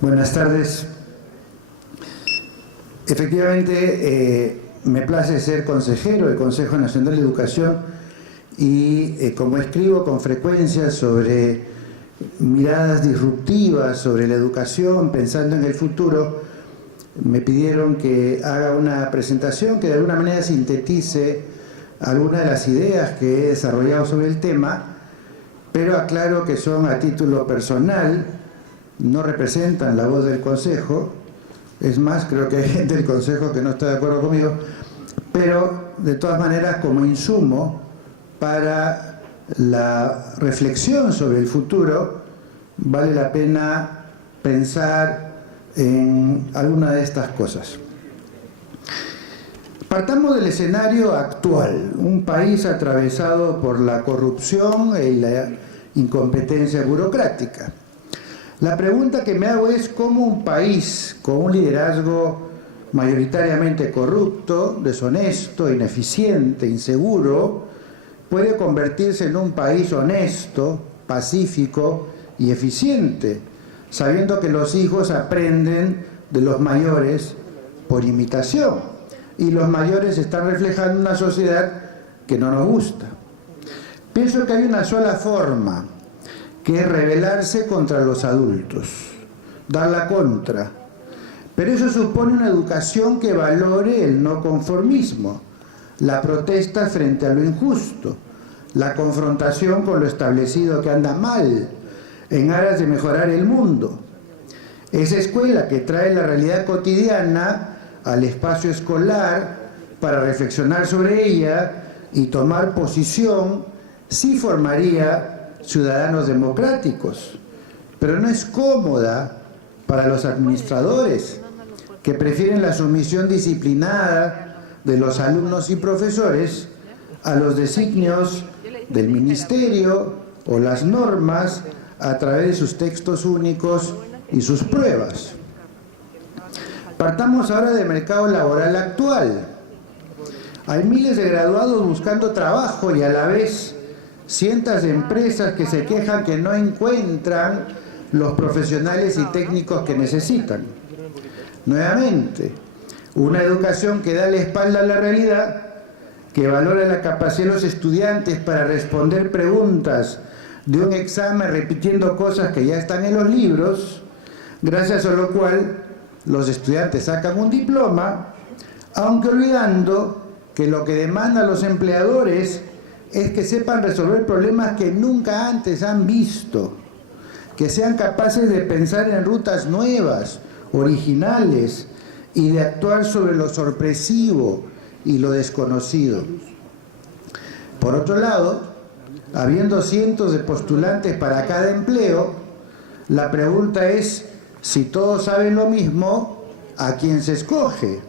Buenas tardes. Efectivamente, me place ser consejero del Consejo Nacional de Educación y como escribo con frecuencia sobre miradas disruptivas sobre la educación, pensando en el futuro, me pidieron que haga una presentación que de alguna manera sintetice algunas de las ideas que he desarrollado sobre el tema, pero aclaro que son a título personal, no representan la voz del Consejo. Es más, creo que hay gente del Consejo que no está de acuerdo conmigo, pero de todas maneras como insumo para la reflexión sobre el futuro vale la pena pensar en alguna de estas cosas. Partamos del escenario actual, un país atravesado por la corrupción y la incompetencia burocrática. La pregunta que me hago es cómo un país con un liderazgo mayoritariamente corrupto, deshonesto, ineficiente, inseguro, puede convertirse en un país honesto, pacífico y eficiente, sabiendo que los hijos aprenden de los mayores por imitación y los mayores están reflejando una sociedad que no nos gusta. Pienso que hay una sola forma, que es rebelarse contra los adultos, dar la contra. Pero eso supone una educación que valore el no conformismo, la protesta frente a lo injusto, la confrontación con lo establecido que anda mal, en aras de mejorar el mundo. Esa escuela que trae la realidad cotidiana al espacio escolar para reflexionar sobre ella y tomar posición, sí formaría ciudadanos democráticos, pero no es cómoda para los administradores que prefieren la sumisión disciplinada de los alumnos y profesores a los designios del ministerio o las normas a través de sus textos únicos y sus pruebas. Partamos ahora del mercado laboral actual. Hay miles de graduados buscando trabajo y a la vez cientos de empresas que se quejan que no encuentran los profesionales y técnicos que necesitan. Nuevamente, una educación que da la espalda a la realidad, que valora la capacidad de los estudiantes para responder preguntas de un examen repitiendo cosas que ya están en los libros, gracias a lo cual los estudiantes sacan un diploma, aunque olvidando que lo que demandan los empleadores es que sepan resolver problemas que nunca antes han visto, que sean capaces de pensar en rutas nuevas, originales, y de actuar sobre lo sorpresivo y lo desconocido. Por otro lado, habiendo cientos de postulantes para cada empleo, la pregunta es si todos saben lo mismo, ¿a quién se escoge?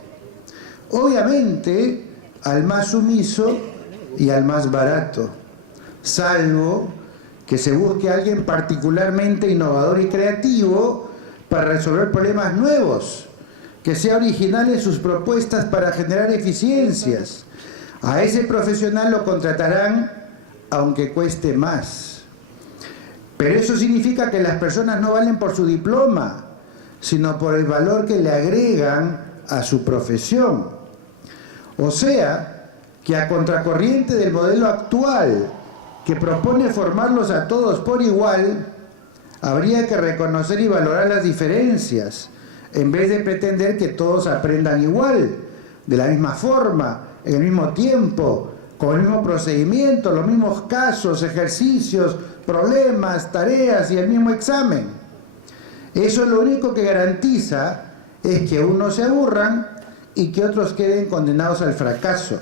Obviamente, al más sumiso y al más barato, salvo que se busque a alguien particularmente innovador y creativo para resolver problemas nuevos, que sea original en sus propuestas para generar eficiencias. A ese profesional lo contratarán aunque cueste más. Pero eso significa que las personas no valen por su diploma, sino por el valor que le agregan a su profesión. O sea, que a contracorriente del modelo actual, que propone formarlos a todos por igual, habría que reconocer y valorar las diferencias, en vez de pretender que todos aprendan igual, de la misma forma, en el mismo tiempo, con el mismo procedimiento, los mismos casos, ejercicios, problemas, tareas y el mismo examen. Eso lo único que garantiza es que unos se aburran y que otros queden condenados al fracaso,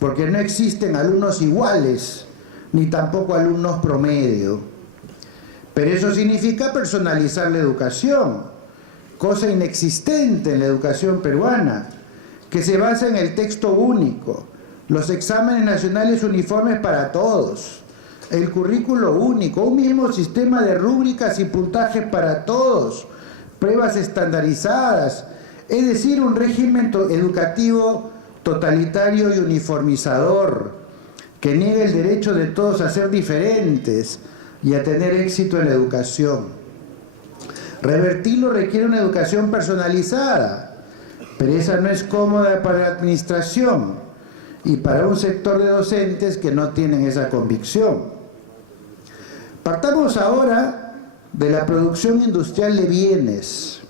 porque no existen alumnos iguales, ni tampoco alumnos promedio. Pero eso significa personalizar la educación, cosa inexistente en la educación peruana, que se basa en el texto único, los exámenes nacionales uniformes para todos, el currículo único, un mismo sistema de rúbricas y puntajes para todos, pruebas estandarizadas, es decir, un régimen educativo totalitario y uniformizador, que niega el derecho de todos a ser diferentes y a tener éxito en la educación. Revertirlo requiere una educación personalizada, pero esa no es cómoda para la administración y para un sector de docentes que no tienen esa convicción. Partamos ahora de la producción industrial de bienes.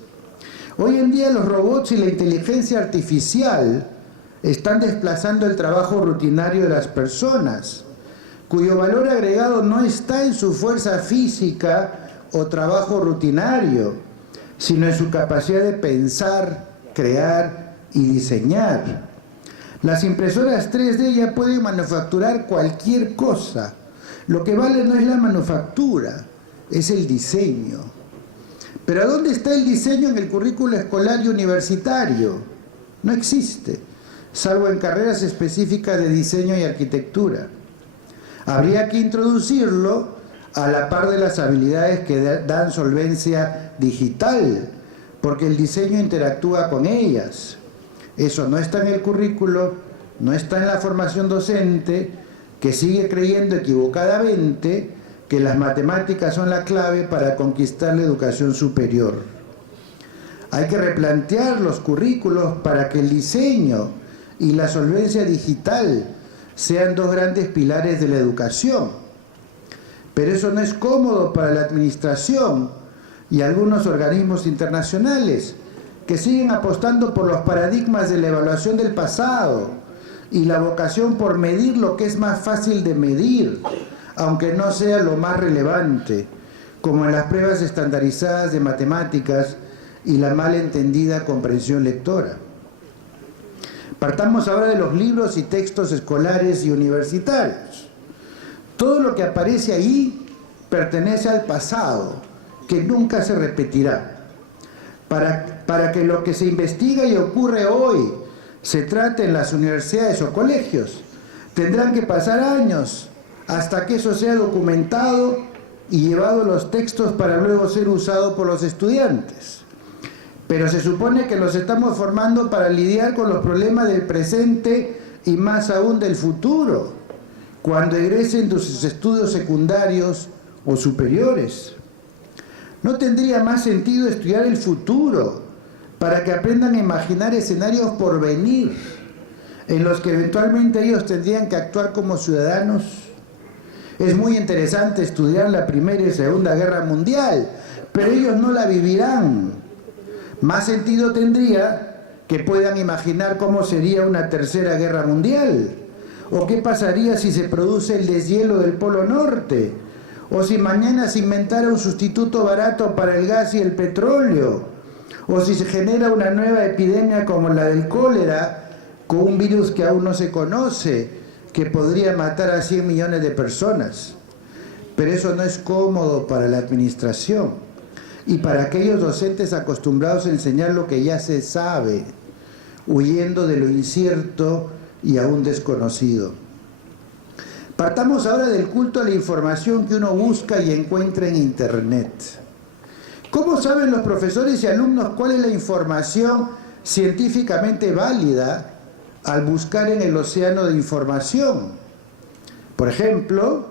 Hoy en día los robots y la inteligencia artificial están desplazando el trabajo rutinario de las personas, cuyo valor agregado no está en su fuerza física o trabajo rutinario, sino en su capacidad de pensar, crear y diseñar. Las impresoras 3D ya pueden manufacturar cualquier cosa. Lo que vale no es la manufactura, es el diseño. Pero ¿dónde está el diseño en el currículo escolar y universitario? No existe, salvo en carreras específicas de diseño y arquitectura. Habría que introducirlo a la par de las habilidades que dan solvencia digital, porque el diseño interactúa con ellas. Eso no está en el currículo, no está en la formación docente, que sigue creyendo equivocadamente que las matemáticas son la clave para conquistar la educación superior. Hay que replantear los currículos para que el diseño y la solvencia digital sean dos grandes pilares de la educación. Pero eso no es cómodo para la administración y algunos organismos internacionales que siguen apostando por los paradigmas de la evaluación del pasado y la vocación por medir lo que es más fácil de medir, aunque no sea lo más relevante, como en las pruebas estandarizadas de matemáticas y la mal entendida comprensión lectora. Partamos ahora de los libros y textos escolares y universitarios. Todo lo que aparece ahí pertenece al pasado, que nunca se repetirá. Para que lo que se investiga y ocurre hoy se trate en las universidades o colegios, tendrán que pasar años hasta que eso sea documentado y llevado a los textos para luego ser usado por los estudiantes. Pero se supone que los estamos formando para lidiar con los problemas del presente y más aún del futuro, cuando egresen de sus estudios secundarios o superiores. ¿No tendría más sentido estudiar el futuro para que aprendan a imaginar escenarios por venir, en los que eventualmente ellos tendrían que actuar como ciudadanos? Es muy interesante estudiar la Primera y Segunda Guerra Mundial, pero ellos no la vivirán. Más sentido tendría que puedan imaginar cómo sería una Tercera Guerra Mundial, o qué pasaría si se produce el deshielo del Polo Norte, o si mañana se inventara un sustituto barato para el gas y el petróleo, o si se genera una nueva epidemia como la del cólera, con un virus que aún no se conoce, que podría matar a 100 millones de personas. Pero eso no es cómodo para la administración y para aquellos docentes acostumbrados a enseñar lo que ya se sabe, huyendo de lo incierto y aún desconocido. Partamos ahora del culto a la información que uno busca y encuentra en Internet. ¿Cómo saben los profesores y alumnos cuál es la información científicamente válida al buscar en el océano de información? Por ejemplo,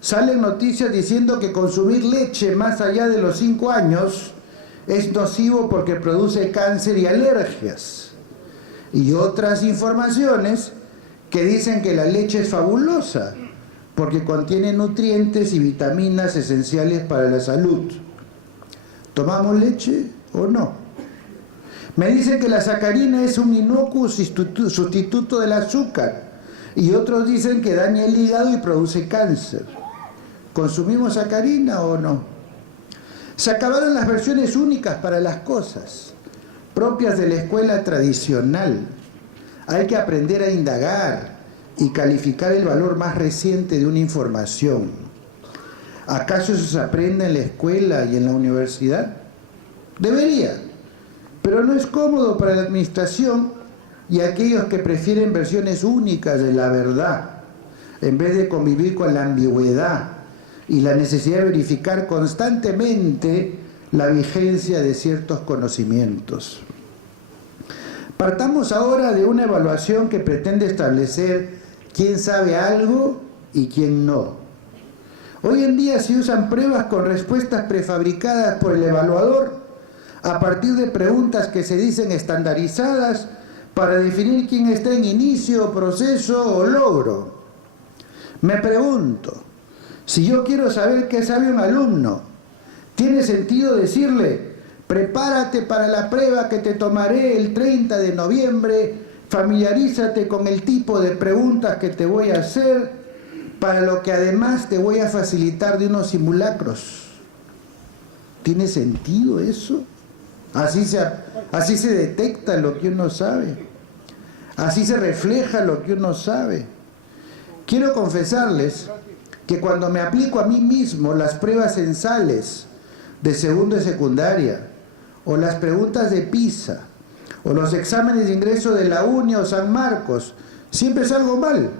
salen noticias diciendo que consumir leche más allá de los 5 años es nocivo porque produce cáncer y alergias. Y otras informaciones que dicen que la leche es fabulosa porque contiene nutrientes y vitaminas esenciales para la salud. ¿Tomamos leche o no? Me dicen que la sacarina es un inocuo sustituto del azúcar y otros dicen que daña el hígado y produce cáncer. ¿Consumimos sacarina o no? Se acabaron las versiones únicas para las cosas, propias de la escuela tradicional. Hay que aprender a indagar y calificar el valor más reciente de una información. ¿Acaso eso se aprende en la escuela y en la universidad? Debería, pero no es cómodo para la administración y aquellos que prefieren versiones únicas de la verdad, en vez de convivir con la ambigüedad y la necesidad de verificar constantemente la vigencia de ciertos conocimientos. Partamos ahora de una evaluación que pretende establecer quién sabe algo y quién no. Hoy en día se usan pruebas con respuestas prefabricadas por el evaluador a partir de preguntas que se dicen estandarizadas para definir quién está en inicio, proceso o logro. Me pregunto, si yo quiero saber qué sabe un alumno, ¿tiene sentido decirle, prepárate para la prueba que te tomaré el 30 de noviembre, familiarízate con el tipo de preguntas que te voy a hacer, para lo que además te voy a facilitar de unos simulacros? ¿Tiene sentido eso? Así se detecta lo que uno sabe. Así se refleja lo que uno sabe. Quiero confesarles que cuando me aplico a mí mismo las pruebas censales de segundo de secundaria, o las preguntas de PISA, o los exámenes de ingreso de la UNI o San Marcos, siempre salgo mal.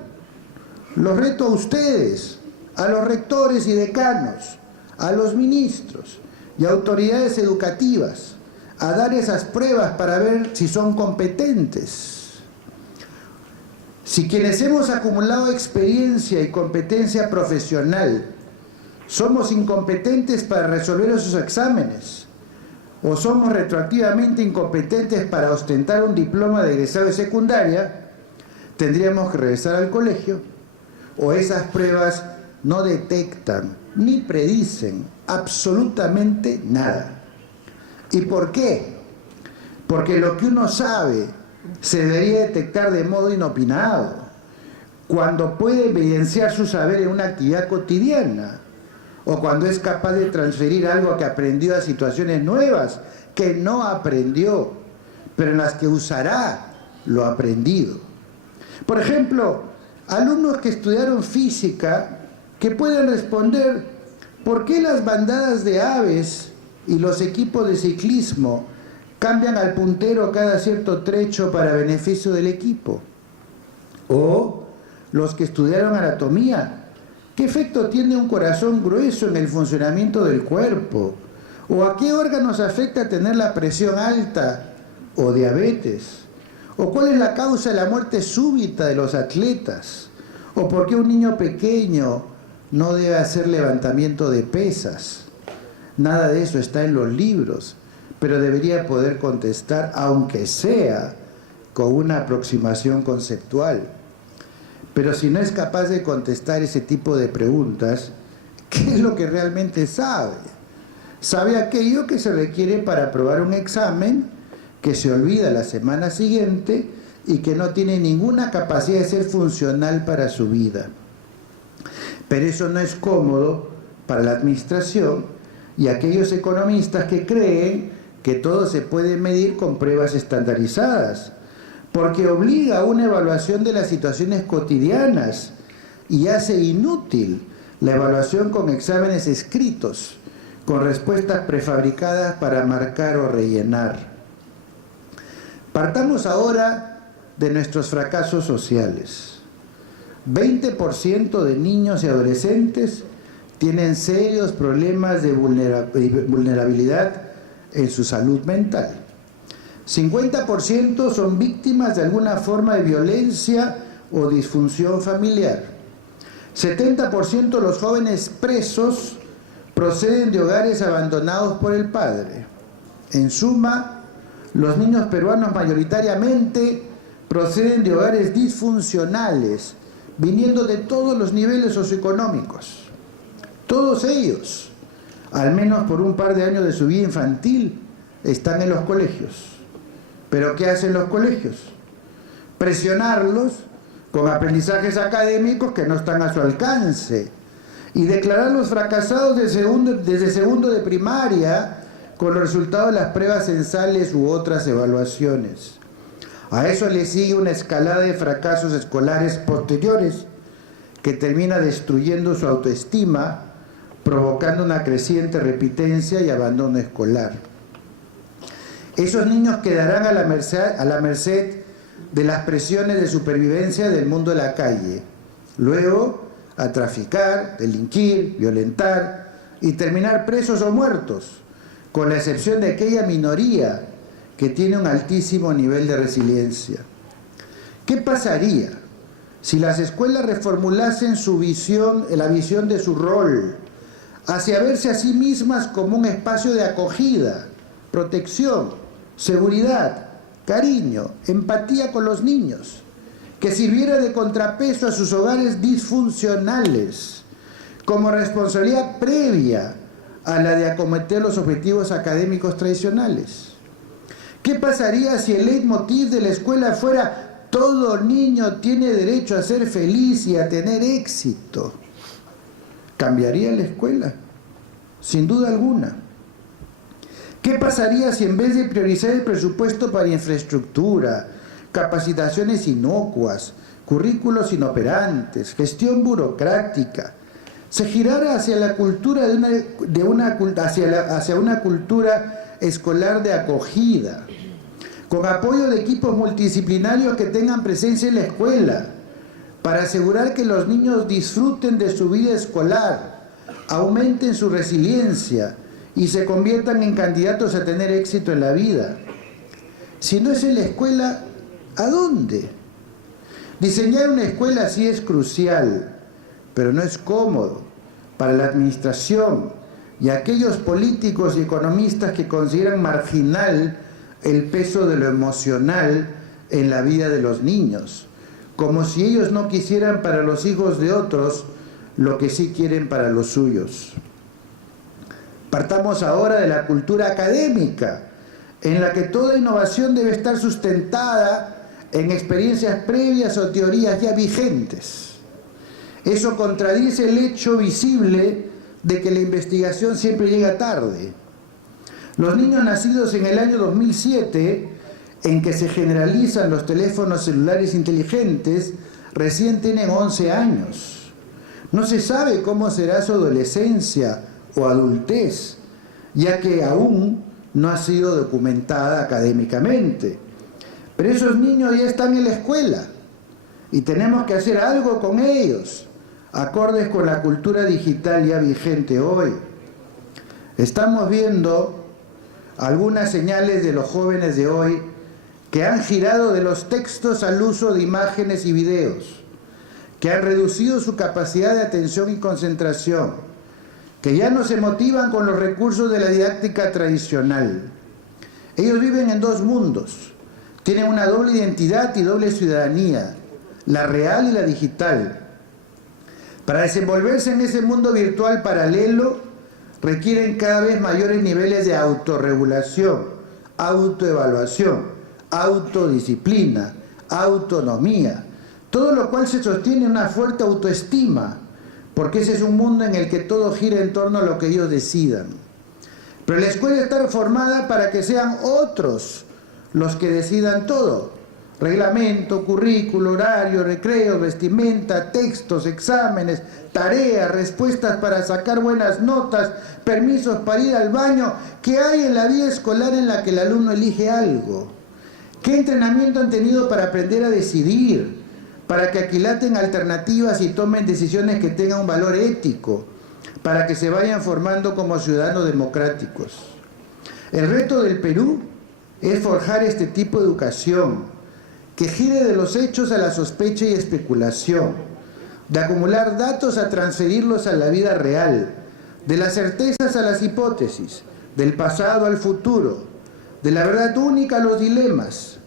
Los reto a ustedes, a los rectores y decanos, a los ministros y autoridades educativas, a dar esas pruebas para ver si son competentes. Si quienes hemos acumulado experiencia y competencia profesional somos incompetentes para resolver esos exámenes, o somos retroactivamente incompetentes para ostentar un diploma de egresado de secundaria, tendríamos que regresar al colegio, o esas pruebas no detectan ni predicen absolutamente nada. ¿Y por qué? Porque lo que uno sabe se debería detectar de modo inopinado, cuando puede evidenciar su saber en una actividad cotidiana, o cuando es capaz de transferir algo que aprendió a situaciones nuevas, que no aprendió, pero en las que usará lo aprendido. Por ejemplo, alumnos que estudiaron física, que pueden responder, ¿por qué las bandadas de aves y los equipos de ciclismo cambian al puntero cada cierto trecho para beneficio del equipo? O los que estudiaron anatomía, ¿qué efecto tiene un corazón grueso en el funcionamiento del cuerpo? ¿O a qué órganos afecta tener la presión alta o diabetes? ¿O cuál es la causa de la muerte súbita de los atletas? ¿O por qué un niño pequeño no debe hacer levantamiento de pesas? Nada de eso está en los libros, pero debería poder contestar, aunque sea con una aproximación conceptual. Pero si no es capaz de contestar ese tipo de preguntas, ¿qué es lo que realmente sabe? Sabe aquello que se requiere para aprobar un examen, que se olvida la semana siguiente y que no tiene ninguna capacidad de ser funcional para su vida. Pero eso no es cómodo para la administración y aquellos economistas que creen que todo se puede medir con pruebas estandarizadas, porque obliga a una evaluación de las situaciones cotidianas y hace inútil la evaluación con exámenes escritos, con respuestas prefabricadas para marcar o rellenar. Partamos ahora de nuestros fracasos sociales. 20% de niños y adolescentes tienen serios problemas de vulnerabilidad en su salud mental. 50% son víctimas de alguna forma de violencia o disfunción familiar. 70% de los jóvenes presos proceden de hogares abandonados por el padre. En suma, los niños peruanos mayoritariamente proceden de hogares disfuncionales, viniendo de todos los niveles socioeconómicos. Todos ellos, al menos por un par de años de su vida infantil, están en los colegios. ¿Pero qué hacen los colegios? Presionarlos con aprendizajes académicos que no están a su alcance y declararlos fracasados desde segundo de primaria con los resultados de las pruebas censales u otras evaluaciones. A eso le sigue una escalada de fracasos escolares posteriores que termina destruyendo su autoestima, provocando una creciente repitencia y abandono escolar. Esos niños quedarán a la merced de las presiones de supervivencia del mundo de la calle, luego a traficar, delinquir, violentar y terminar presos o muertos, con la excepción de aquella minoría que tiene un altísimo nivel de resiliencia. ¿Qué pasaría si las escuelas reformulasen la visión de su rol hacia verse a sí mismas como un espacio de acogida, protección, seguridad, cariño, empatía con los niños, que sirviera de contrapeso a sus hogares disfuncionales, como responsabilidad previa a la de acometer los objetivos académicos tradicionales. ¿Qué pasaría si el leitmotiv de la escuela fuera todo niño tiene derecho a ser feliz y a tener éxito? ¿Cambiaría la escuela? Sin duda alguna. ¿Qué pasaría si en vez de priorizar el presupuesto para infraestructura, capacitaciones inocuas, currículos inoperantes, gestión burocrática, se girara hacia la cultura hacia una cultura escolar de acogida, con apoyo de equipos multidisciplinarios que tengan presencia en la escuela, para asegurar que los niños disfruten de su vida escolar, aumenten su resiliencia y se conviertan en candidatos a tener éxito en la vida? Si no es en la escuela, ¿a dónde? Diseñar una escuela sí es crucial, pero no es cómodo para la administración y aquellos políticos y economistas que consideran marginal el peso de lo emocional en la vida de los niños, como si ellos no quisieran para los hijos de otros lo que sí quieren para los suyos. Partamos ahora de la cultura académica, en la que toda innovación debe estar sustentada en experiencias previas o teorías ya vigentes. Eso contradice el hecho visible de que la investigación siempre llega tarde. Los niños nacidos en el año 2007, en que se generalizan los teléfonos celulares inteligentes, recién tienen 11 años. No se sabe cómo será su adolescencia o adultez, ya que aún no ha sido documentada académicamente. Pero esos niños ya están en la escuela y tenemos que hacer algo con ellos, acordes con la cultura digital ya vigente hoy. Estamos viendo algunas señales de los jóvenes de hoy que han girado de los textos al uso de imágenes y videos, que han reducido su capacidad de atención y concentración, que ya no se motivan con los recursos de la didáctica tradicional. Ellos viven en dos mundos, tienen una doble identidad y doble ciudadanía, la real y la digital. Para desenvolverse en ese mundo virtual paralelo, requieren cada vez mayores niveles de autorregulación, autoevaluación, autodisciplina, autonomía, todo lo cual se sostiene en una fuerte autoestima, porque ese es un mundo en el que todo gira en torno a lo que ellos decidan. Pero la escuela está formada para que sean otros los que decidan todo: reglamento, currículo, horario, recreo, vestimenta, textos, exámenes, tareas, respuestas para sacar buenas notas, permisos para ir al baño. ¿Qué hay en la vida escolar en la que el alumno elige algo? ¿Qué entrenamiento han tenido para aprender a decidir? Para que aquilaten alternativas y tomen decisiones que tengan un valor ético, para que se vayan formando como ciudadanos democráticos. El reto del Perú es forjar este tipo de educación, que gire de los hechos a la sospecha y especulación, de acumular datos a transferirlos a la vida real, de las certezas a las hipótesis, del pasado al futuro, de la verdad única a los dilemas,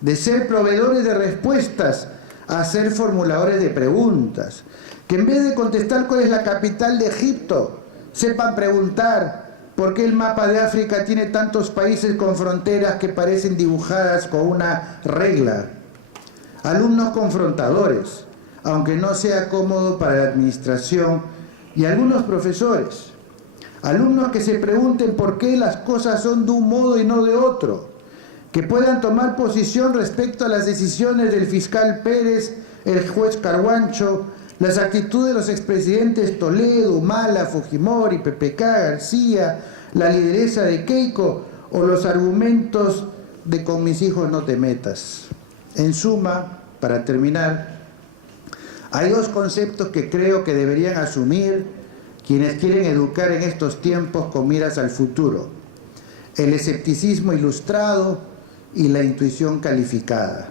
de ser proveedores de respuestas a ser formuladores de preguntas, que en vez de contestar cuál es la capital de Egipto, sepan preguntar por qué el mapa de África tiene tantos países con fronteras que parecen dibujadas con una regla. Alumnos confrontadores, aunque no sea cómodo para la administración y algunos profesores. Alumnos que se pregunten por qué las cosas son de un modo y no de otro, que puedan tomar posición respecto a las decisiones del fiscal Pérez, el juez Carhuancho, las actitudes de los expresidentes Toledo, Humala, Fujimori, PPK, García, la lideresa de Keiko o los argumentos de "con mis hijos no te metas". En suma, para terminar, hay dos conceptos que creo que deberían asumir quienes quieren educar en estos tiempos con miras al futuro: el escepticismo ilustrado y la intuición calificada.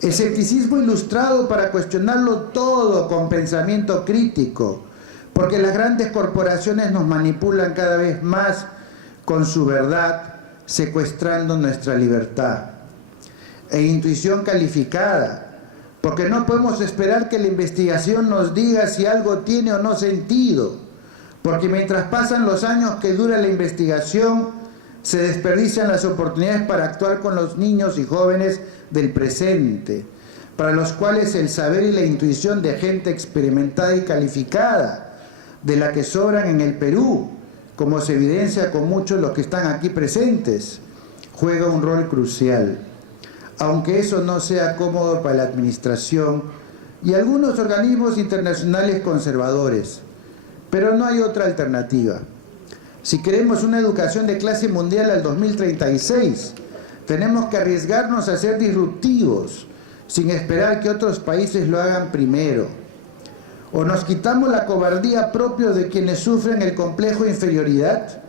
Escepticismo ilustrado para cuestionarlo todo con pensamiento crítico, porque las grandes corporaciones nos manipulan cada vez más con su verdad, secuestrando nuestra libertad. E intuición calificada, porque no podemos esperar que la investigación nos diga si algo tiene o no sentido, porque mientras pasan los años que dura la investigación, se desperdician las oportunidades para actuar con los niños y jóvenes del presente, para los cuales el saber y la intuición de gente experimentada y calificada, de la que sobran en el Perú, como se evidencia con muchos de los que están aquí presentes, juega un rol crucial. Aunque eso no sea cómodo para la administración y algunos organismos internacionales conservadores, pero no hay otra alternativa. Si queremos una educación de clase mundial al 2036, tenemos que arriesgarnos a ser disruptivos, sin esperar que otros países lo hagan primero. O nos quitamos la cobardía propia de quienes sufren el complejo de inferioridad,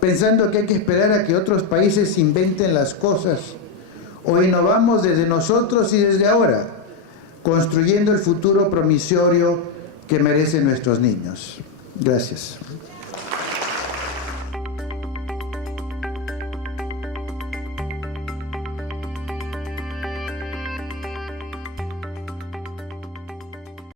pensando que hay que esperar a que otros países inventen las cosas, o innovamos desde nosotros y desde ahora, construyendo el futuro promisorio que merecen nuestros niños. Gracias.